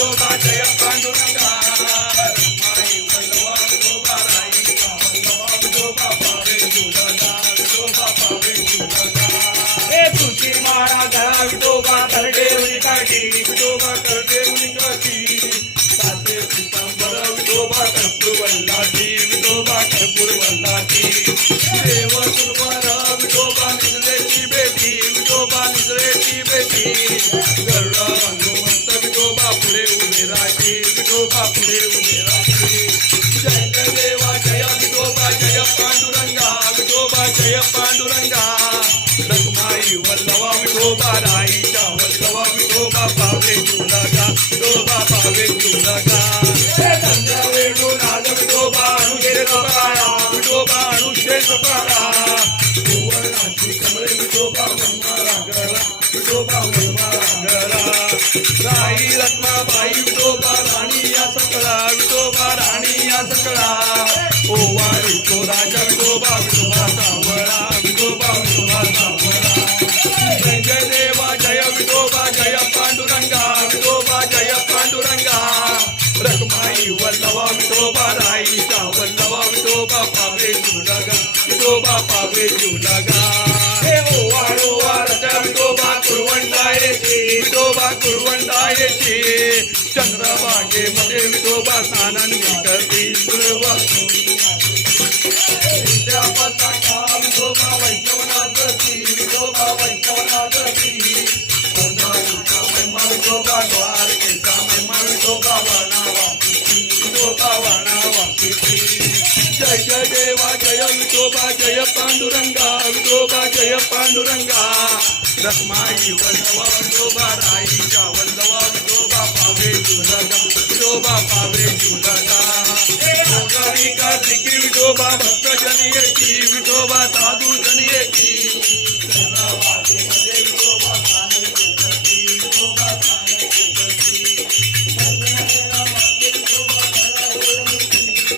विठोबा जय पांडुरंगा रखमाई वल्लवा विठोबा राईचा वल्लवा विठोबा पावे तुझा विठोबा पावे तुझा हे तुझी माळा गळा विठोबा करडे उनिकाठी विठोबा करडे उनिकाठी साते पितांबर विठोबा कर्पूर वल्लाठी विठोबा कर्पूर वल्लाठी देव सुरवर विठोबा निजलेची बेटी विठोबा निजलेची बेटी गरुडा हनुमंत विठोबा पुढे उभे राठी विठोबा पुढे उभे राठी जय जय देवा जय विठोबा जय पांडुरंगा विठोबा जय पांडुरंगा रखमाई वल्लवा विठोबा राईचा वल्लवा विठोबा पावे तुझा विठोबा पावे तुझा चंद्र वेणू नाद विठोबा अनुशे सकाळा विठोबा अनुशे सकाळा सुवर्णाची कमळे विठोबा मनमारा गळा विठोबा मनमारा गळा राई रत्नाबाई विठोबा राणी या सकळा विठोबा राणी या सकळा ओवाळी तो राजा विठोबा विठोबा सावळा विठोबा विठोबा सावळा जय जय देवा जय विठोबा जय पांडुरंगा विठोबा जय पांडुरंगा रखमाई वल्लवा विठोबा राईचा वल्लवा विठोबा पावे तुझा विठोबा पावे तुझा हे ओवाळो वारच्या विठोबा कुरवंडायची विठोबा कुरवंडायची चंद्रभागेमध्ये विठोबा स्नानांनी करती सुरवा विद्यापताका विठोबा वैष्णवनाथी विठोबा वैष्णवनाथी महिमा विठोबा द्वारकेचा महिमा विठोबा वाणावाकी जय जय देवा जय विठोबा जय पांडुरंगा विठोबा जय पांडुरंगा रखमाई वल्लवा विठोबा राईचा वल्लवा विठोबा पावे तुझा विठोबा पावे तुझा कार्तिकी विठोबा भक्तजनियची विठोबा साधू